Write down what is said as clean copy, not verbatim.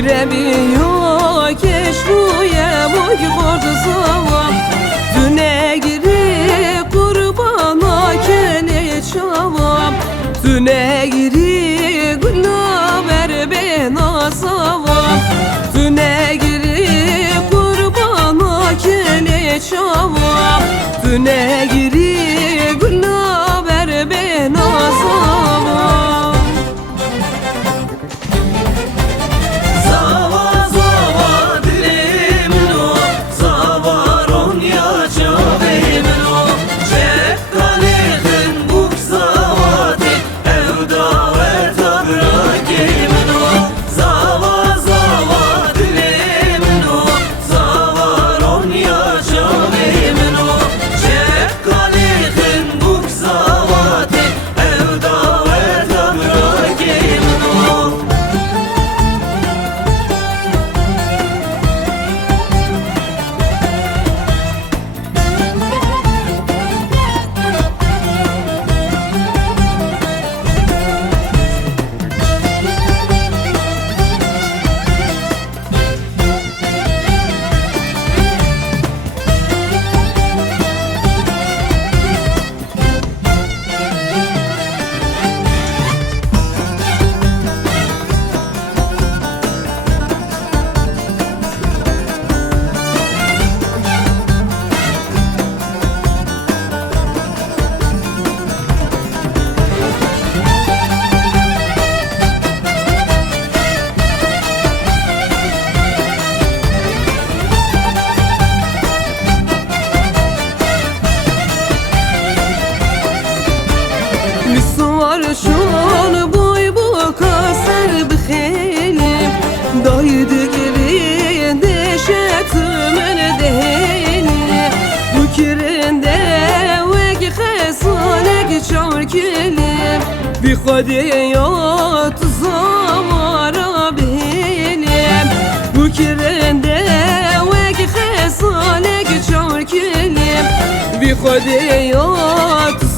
Giremiyor keş buya boy borcu zavam. Düne giri kurbana kele çavam. Düne giri gülaber bena savam. Düne giri kurbana kele çavam. Düne giri gülaber bena savam. Şun boy bu kasar bixelim. Daydı gibi deşetümün deheli. Bu kirinde vek xesanek çarkelim. Bir kadiyat zamara belim. Bu kirinde vek xesanek çarkelim. Bir kadiyat